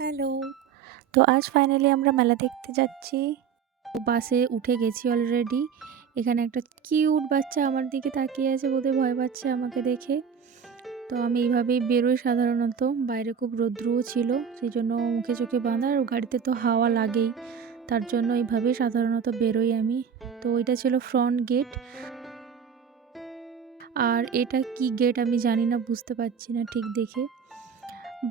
Hello. তো আজ finally আমরা মেলা দেখতে যাচ্ছি। তো বাসে উঠে গেছি অলরেডি। এখানে একটা কিউট বাচ্চা আমার দিকে তাকিয়ে আছে, বোধহয় ভয় পাচ্ছে আমাকে দেখে। তো আমি এইভাবেই বেরোই সাধারণত। বাইরে খুব রৌদ্রও ছিল, সেজন্য মুখে চোখে বাঁধা, আর গাড়িতে তো হাওয়া লাগেই। তার জন্য এইভাবেই সাধারণত বেরোই আমি। তো এটা ছিল ফ্রন্ট গেট। আর এটা কি গেট আমি জানি না, বুঝতে পারছি না ঠিক দেখে।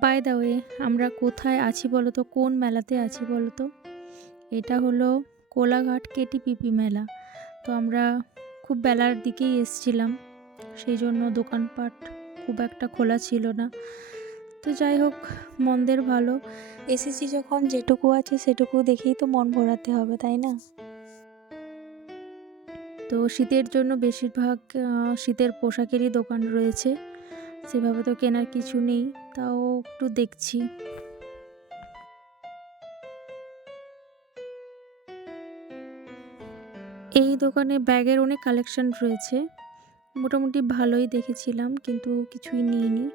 বাই দ্য ওয়ে, আমরা কোথায় আছি বলো তো? কোন মেলাতে আছি বলো তো? এটা হলো কোলাঘাট কেটিপিপি মেলা। তো আমরা খুব বেলার দিকেই এসছিলাম, সেই জন্য দোকানপাট খুব একটা খোলা ছিল না। তো যাই হোক, মন্দের ভালো, এসেছি যখন যেটুকু আছে সেটুকু দেখেই তো মন ভরাতে হবে, তাই না? তো শীতের জন্য বেশিরভাগ শীতের পোশাকেরই দোকান রয়েছে। সেভাবে তো কেনার কিছু নেই, তাও একটু দেখছি। এই দোকানে ব্যাগের অনেক কালেকশন রয়েছে। মোটামুটি ভালোই দেখেছিলাম, কিন্তু কিছুই নিইনি।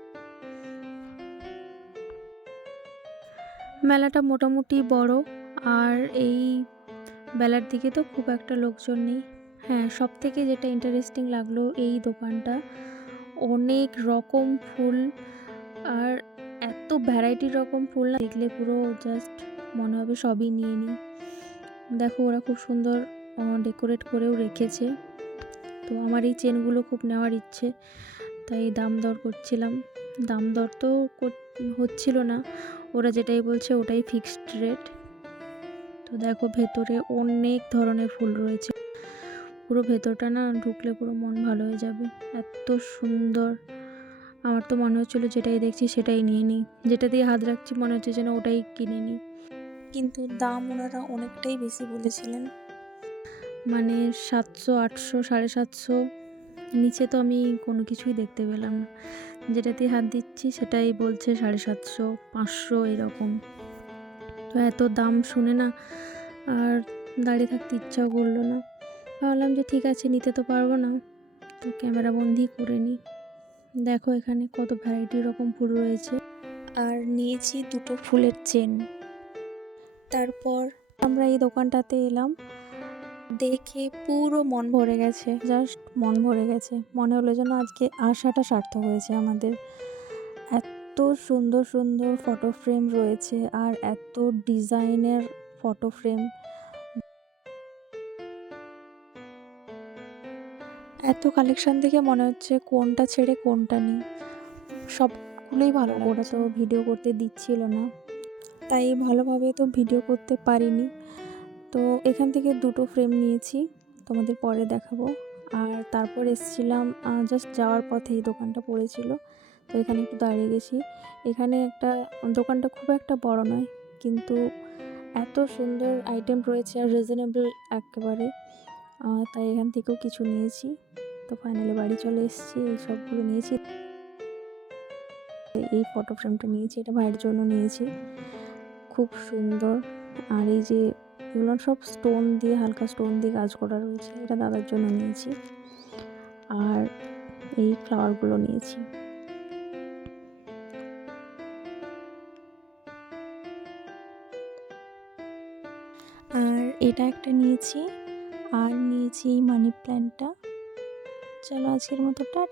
মেলাটা মোটামুটি বড়, আর এই বেলার দিকে তো খুব একটা লোকজন নেই। হ্যাঁ, সব থেকে যেটা ইন্টারেস্টিং লাগলো এই দোকানটা, অনেক রকম ফুল, আর এত ভ্যারাইটি রকম ফুল না, দেখলে পুরো জাস্ট মনে হবে সবই নিয়ে নিই। দেখো, ওরা খুব সুন্দর ডেকোরেট করেও রেখেছে। তো আমার এই চেনগুলো খুব নেওয়ার ইচ্ছে, তাই দাম দর করছিলাম। দাম দর তো হচ্ছিল না, ওরা যেটাই বলছে ওটাই ফিক্সড রেট। তো দেখো, ভেতরে অনেক ধরনের ফুল রয়েছে। পুরো ভেতরটা না ঢুকলে পুরো মন ভালো হয়ে যাবে, এত সুন্দর। আমার তো মনে হচ্ছিলো যেটাই দেখছি সেটাই নিয়ে নিই, যেটা দিয়ে হাত রাখছি মনে হচ্ছে যেন ওটাই কিনে নিই। কিন্তু দাম ওনারা অনেকটাই বেশি বলেছিলেন, মানে 700, 800, 750, নিচে তো আমি কোনো কিছুই দেখতে পেলাম না। যেটাতে হাত দিচ্ছি সেটাই বলছে 750, 500 এরকম। তো এত দাম শুনে না আর দাঁড়িয়ে থাকতে ইচ্ছাও করলো না। ভাবলাম যে ঠিক আছে, নিতে তো পারবো না, তো ক্যামেরা বন্দি করে নিই। দেখো এখানে কত ভ্যারাইটি রকম ফুল রয়েছে, আর নিয়েছি দুটো ফুলের চেন। তারপর আমরা এই দোকানটাতে এলাম, দেখে পুরো মন ভরে গেছে, জাস্ট মন ভরে গেছে। মনে হলো যেন আজকে আসাটা সার্থক হয়েছে আমাদের। এত সুন্দর সুন্দর ফটো ফ্রেম রয়েছে, আর এত ডিজাইনের ফটো ফ্রেম, এত কালেকশন দেখে মনে হচ্ছে কোনটা ছেড়ে কোনটা নিই। সবগুলোই ভালো লাগছে। ওরা তো ভিডিও করতে দিচ্ছিল না, তাই ভালোভাবে তো ভিডিও করতে পারিনি। তো এখান থেকে দুটো ফ্রেম নিয়েছি, তোমাদের পরে দেখাবো। আর তারপর এসেছিলাম, জাস্ট যাওয়ার পথে এই দোকানটা পড়েছিল, তো এখানে একটু দাঁড়িয়ে গেছি। এখানে একটা দোকানটা খুব একটা বড় নয়, কিন্তু এত সুন্দর আইটেম রয়েছে আর রিজনেবল একেবারে, তাই এখান থেকেও কিছু নিয়েছি। তো ফাইনালি বাড়ি চলে এসেছি, এই সবগুলো নিয়েছি। এই ফটো ফ্রেমটা নিয়েছি, এটা ভাইয়ের জন্য নিয়েছি, খুব সুন্দর। আর এই যে এগুলো সব স্টোন দিয়ে, হালকা স্টোন দিয়ে কাজ করা রয়েছে, এটা দাদার জন্য নিয়েছি। আর এই ফ্লাওয়ারগুলো নিয়েছি। আর এটা একটা নিয়েছি, আর নিয়েছি এই মানি প্ল্যান্টটা। চলো আজকের মতো টাটা।